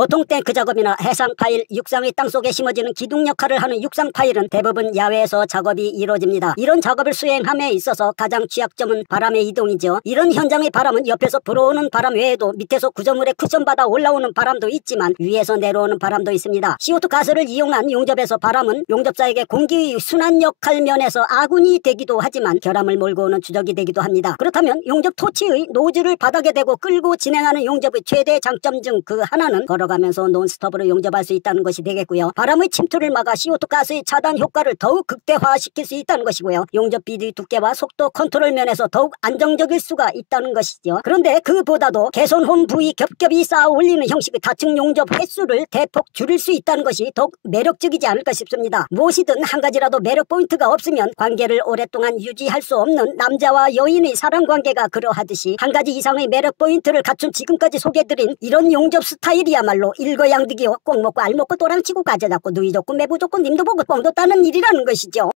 보통 탱크 작업이나 해상 파일, 육상의 땅속에 심어지는 기둥 역할을 하는 육상 파일은 대부분 야외에서 작업이 이루어집니다. 이런 작업을 수행함에 있어서 가장 취약점은 바람의 이동이죠. 이런 현장의 바람은 옆에서 불어오는 바람 외에도 밑에서 구조물에 쿠션받아 올라오는 바람도 있지만 위에서 내려오는 바람도 있습니다. CO2 가스를 이용한 용접에서 바람은 용접자에게 공기의 순환 역할 면에서 아군이 되기도 하지만 결함을 몰고 오는 주적이 되기도 합니다. 그렇다면 용접 토치의 노즐을 바닥에 대고 끌고 진행하는 용접의 최대 장점 중 그 하나는 걸어가면서 논스톱으로 용접할 수 있다는 것이 되겠고요. 바람의 침투를 막아 CO2 가스의 차단 효과를 더욱 극대화시킬 수 있다는 것이고요. 용접 비드의 두께와 속도 컨트롤 면에서 더욱 안정적일 수가 있다는 것이죠. 그런데 그보다도 개선홈 부위 겹겹이 쌓아 올리는 형식의 다층 용접 횟수를 대폭 줄일 수 있다는 것이 더욱 매력적이지 않을까 싶습니다. 무엇이든 한 가지라도 매력 포인트가 없으면 관계를 오랫동안 유지할 수 없는 남자와 여인의 사랑 관계가 그러하듯이 한 가지 이상의 매력 포인트를 갖춘 지금까지 소개드린 이런 용접 스타일이야말로 일거양득이요. 꼭 먹고 알 먹고 또랑치고 가재 잡고 누이 좋고 매부 좋고 님도 보고 뻥도 따는 일이라는 것이죠.